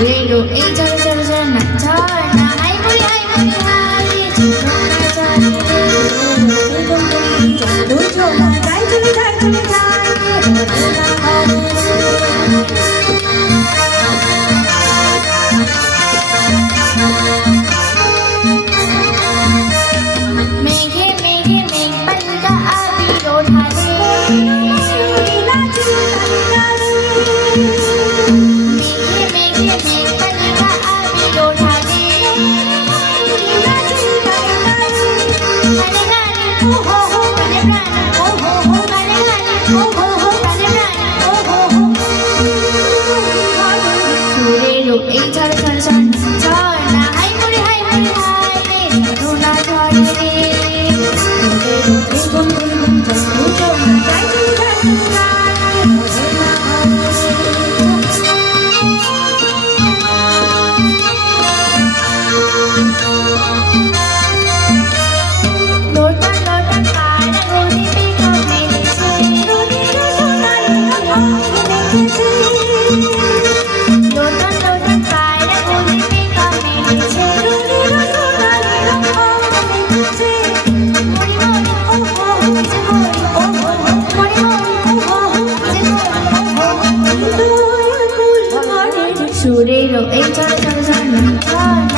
সুরেরও এই ঝড় ঝড় ঝড় না ঝড় না হাই মুড়ি হাই মুড়ি হাই ঝড় ঝড় মেঘে মেঘে মেঘ পালিকা আবির ওঠালে এই ঝড় ঝড় ঝড় ঝড় না হাই মুড়ি হাই মুড়ি হাই রে ঝড় না ঝড় রে সুরেরও এই ঝড় ঝড় ঝড়